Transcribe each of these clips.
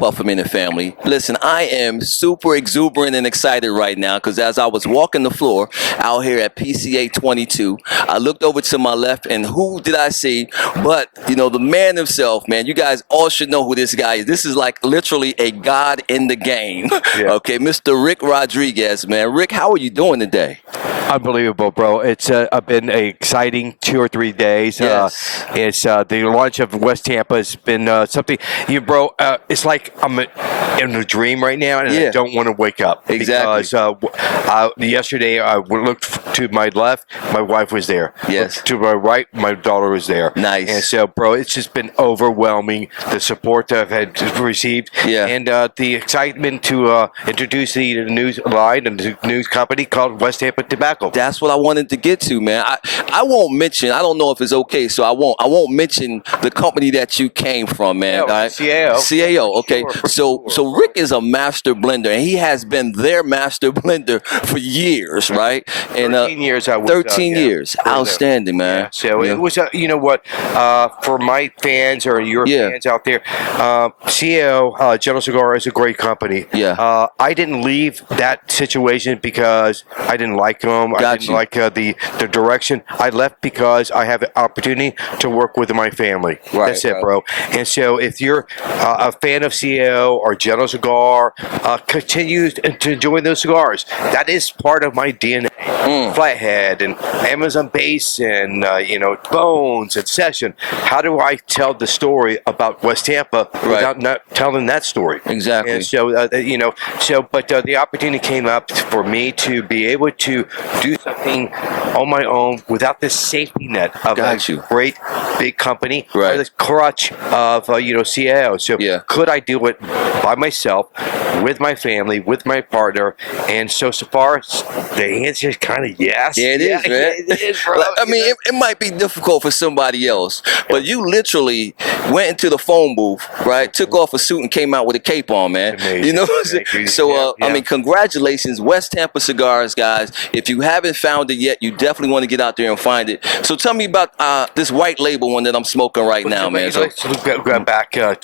Pufferman and family. Listen, I am super exuberant and excited right now because as I was walking the floor out here at PCA 22, I looked over to my left and who did I see but, the man himself, man. You guys all should know who this guy is. This is like literally a god in the game. Yeah. Okay, Mr. Rick Rodriguez, man. Rick, how are you doing today? Unbelievable, bro. It's been an exciting 2 or 3 days. Yes. It's the launch of West Tampa has been something. Bro, it's like I'm in a dream right now, and I don't want to wake up. Exactly. Because yesterday I looked to my left, my wife was there. Yes. Looked to my right, my daughter was there. Nice. And so, bro, it's just been overwhelming, the support that I've had received. Yeah. And the excitement to introduce the news line and the news company called West Tampa Tobacco. That's what I wanted to get to, man. I won't mention. I don't know if it's okay, so I won't mention the company that you came from, man. Yeah, right? CAO. CAO. Okay. Sure. So Rick is a master blender, and he has been their master blender for years, right? And 13 years. 13 years. Outstanding, man. Yeah. So it was, you know what? For my fans or your fans out there, CAO General Cigar is a great company. Yeah. I didn't leave that situation because I didn't like them. I didn't like the direction. I left because I have an opportunity to work with my family. Right, That's it, bro. And so if you're a fan of CAO or General Cigar, continue to enjoy those cigars. That is part of my DNA. Flathead and Amazon Base and Bones and Session. How do I tell the story about West Tampa without not telling that story? Exactly. And so but the opportunity came up for me to be able to do something on my own without the safety net of a great big company, or the crutch of CAO. So could I do it by myself, with my family, with my partner? And so far, the answer is kind of yes. Yeah, it is, man. It is, bro. I mean, it might be difficult for somebody else, but you literally went into the phone booth, right? Took off a suit and came out with a cape on, man. Amazing. You know what I'm saying? So, I mean, congratulations, West Tampa Cigars, guys. If you haven't found it yet, you definitely want to get out there and find it. So tell me about this white label one that I'm smoking right now, man. So let's go back to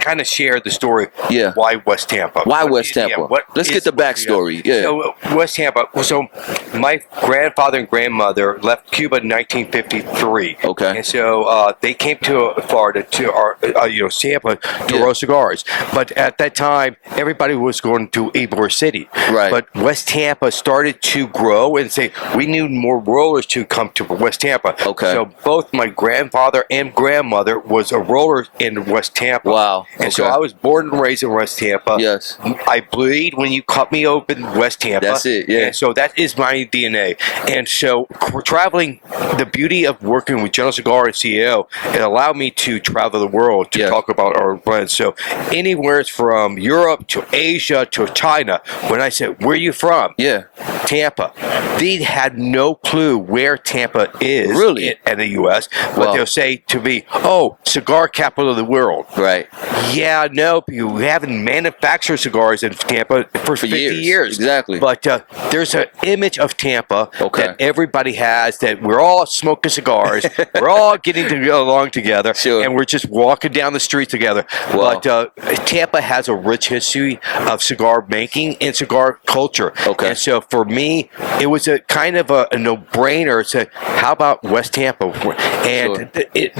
kind of share the story. Yeah. Why West Tampa? Why West Tampa? Let's get the backstory. Yeah. So West Tampa. So my grandfather and grandmother left Cuba in 1953. Okay. And so they came to Florida to our Tampa to roast cigars. But at that time, everybody was going to Ybor City. Right. But West Tampa started to grow and say we need more rollers to come to West Tampa. Okay. So both my grandfather and grandmother was a roller in West Tampa. Wow. And so I was born and raised in West Tampa. Yes. I bleed when you cut me open, West Tampa. That's it. Yeah. And so that is my DNA. And so traveling, the beauty of working with General Cigar and CAO, it allowed me to travel the world to talk about our blends. So anywhere from Europe to Asia to China, when I said, where are you from? Yeah. Tampa. They had no clue where Tampa is in the U.S., but they'll say to me, oh, cigar capital of the world. Right. Yeah, no, we haven't manufactured cigars in Tampa for 50 years. Exactly. But there's an image of Tampa that everybody has, that we're all smoking cigars, we're all getting to go along together, and we're just walking down the street together. Wow. But Tampa has a rich history of cigar making and cigar culture. Okay. And so for me, it was a kind of a no-brainer. It's how about West Tampa? And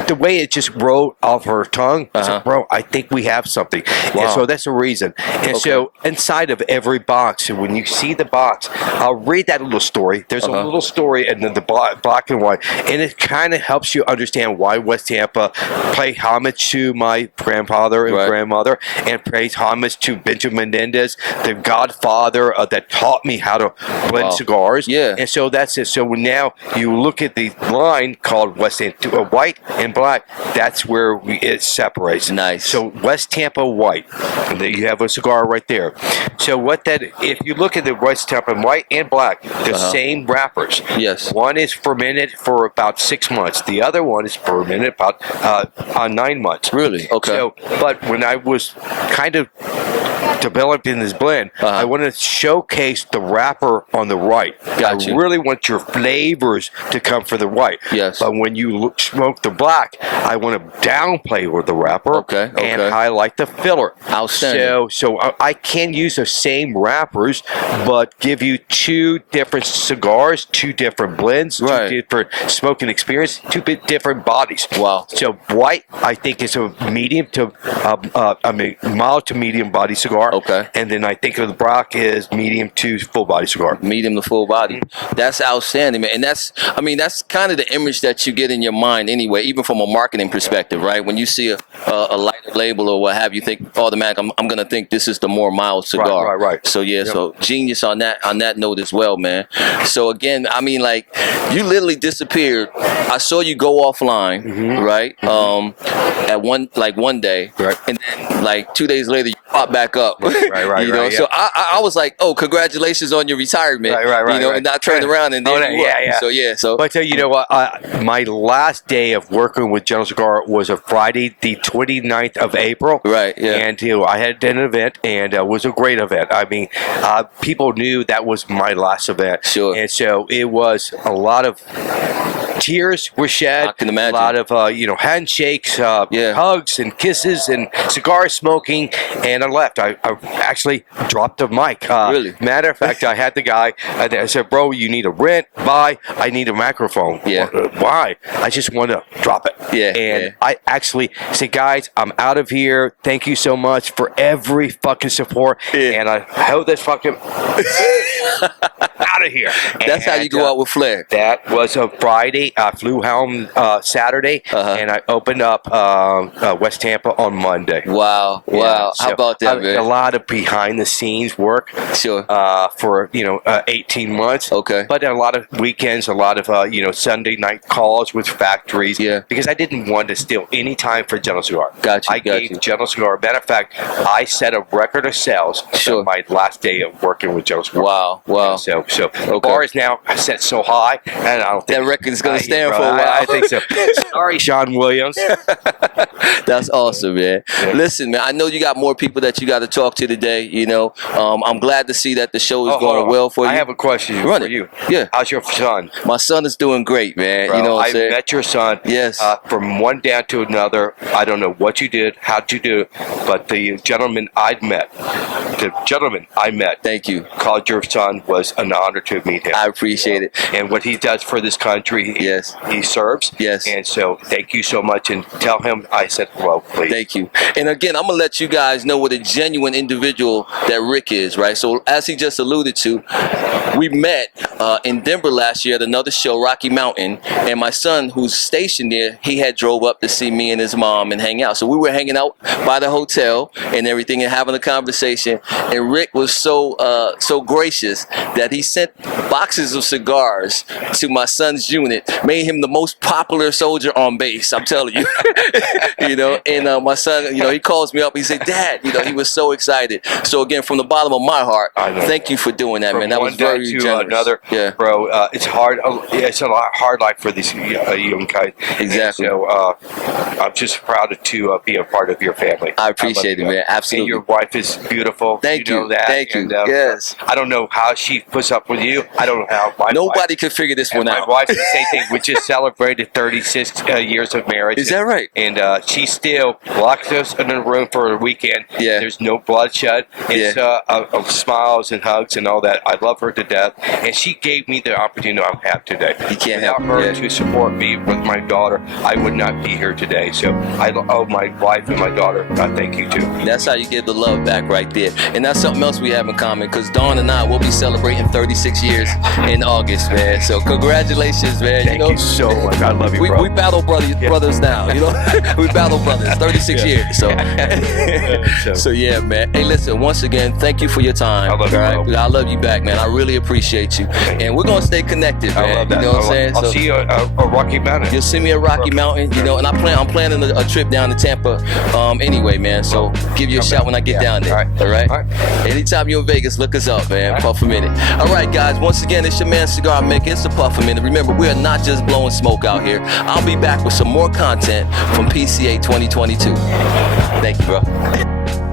the way it just rolled off her tongue, I said, bro, I think we have something. Wow. And so that's the reason. And so inside of every box, when you see the box, I'll read that little story. There's a little story and then the black and white, and it kind of helps you understand why West Tampa pay homage to my grandfather and grandmother, and pays homage to Benjamin Menendez, the godfather that taught me how to blend cigars. Yeah. And so that's it. So now you look at the line called West Tampa White and Black. That's where it separates. Nice. So West Tampa White, and then you have a cigar right there. So if you look at the West Tampa White and Black, the same wrappers. Yes. One is fermented for about 6 months. The other one is fermented about 9 months. Really? Okay. So, but when I was kind of developing this blend, I want to showcase the wrapper on the right. Got you. I really want your flavors to come from the right. Yes. But when you smoke the black, I want to downplay with the wrapper and highlight the filler. Outstanding. So I can use the same wrappers, but give you two different cigars, two different blends, two different smoking experience, two different bodies. Wow. So white, I think, is a medium to, mild to medium body cigar. Okay. And then I think of the black is medium to full body cigar. Medium to full body. That's outstanding, man. And that's kind of the image that you get in your mind anyway, even from a marketing perspective, right? When you see a lighter label or what have you, think automatically, I'm going to think this is the more mild cigar. Right. So yeah, so genius on that note as well, man. So again, I mean, like, you literally disappeared. I saw you go offline, right? At one day, and then like 2 days later you pop back up. Right. You know, so I was like, oh, congratulations on your retirement. You know, and I turned around and there you were. So But you know what? My last day of working with General Cigar was a Friday, the 29th of April. Right. Yeah. And I had an event, and it was a great event. I mean, people knew that was my last event. Sure. And so it was a lot of tears were shed. I can imagine. A lot of handshakes, hugs and kisses and cigar smoking, and I left. I actually dropped the mic. Really? Matter of fact, I had the guy. I said, "Bro, you need a rent? Buy? I need a microphone." Yeah. Why? I just want to drop it. Yeah. And I actually said, "Guys, I'm out of here. Thank you so much for every fucking support." Yeah. And I held this fucking out of here. That's how you go out with flair. That was a Friday. I flew home Saturday, and I opened up West Tampa on Monday. Wow. Wow. So how about that, man? A lot of behind the scenes work. Sure. For 18 months. Okay. But a lot of weekends, a lot of Sunday night calls with factories. Yeah. Because I didn't want to steal any time for General Cigar. Gotcha. I gave General Cigar. Matter of fact, I set a record of sales. Sure. On my last day of working with General Cigar. Wow. Wow. So the bar is now set so high, and I don't think that record is going to stand for a while. I think so. Sorry, Sean Williams. That's awesome, man. Listen, man, I know you got more people that you got to talk to today. You know, I'm glad to see that the show is going well for you. I have a question for you. Yeah. How's your son? My son is doing great, man. Bro, you know what I'm I saying? met your son. Yes. From one dad to another. I don't know what you did, how'd you do it, but the gentleman I met, thank you, called your son, was an honor to meet him. I appreciate it. And what he does for this country, he serves. Yes. And so thank you so much, and tell him I said hello, please. Thank you. And again, I'm going to let you guys know what a genuine individual that Rick is, right? So as he just alluded to, we met in Denver last year at another show, Rocky Mountain, and my son, who's stationed there, he had drove up to see me and his mom and hang out. So we were hanging out by the hotel and everything and having a conversation, and Rick was so gracious that he sent boxes of cigars to my son's unit, made him the most popular soldier on base, I'm telling you. And my son, he calls me up, he said, "Dad," he was so excited. So again, from the bottom of my heart, thank you for doing that, man. That was very generous. Another, bro, it's hard. It's a hard life for these young guys. Exactly. And so I'm just proud to be a part of your family. I appreciate it, man. Absolutely. And your wife is beautiful. Thank you. Know that. Thank you. And, yes. I don't know how she puts up with you. I don't know how. Nobody could figure this one out. My wife's the same thing. We just celebrated 36 years of marriage. Is that right? And she still locks us in a room for a weekend. Yeah. There's no bloodshed. It's of smiles and hugs and all that. I love her to death. And she gave me the opportunity I have today. You can't Without help her to support me with my daughter, I would not be here today. So I owe my wife and my daughter thank you too. That's how you give the love back right there. And that's something else we have in common, because Dawn and I will be celebrating 36 years in August, man. So congratulations, man. Thank you so much. I love you, bro. We battle brothers now, we battle brothers, 36 years. So so yeah, man. Hey, listen, once again, thank you for your time. I love you, bro. I love you back, man. I really appreciate you. And we're going to stay connected, man. I love that. You know what I'm saying? I'll see you at Rocky Mountain. You'll see me at Rocky Mountain, and I'm planning a trip down to Tampa anyway, man. So give you a shout when I get down there. All right? Anytime you're in Vegas, look us up, man. Puff a minute. All right, guys. Once again, it's your man Cigar Maker. It's a Puff a minute. Remember, we are not just blowing smoke out here. I'll be back with some more content from PCA 2022. Thank you, bro.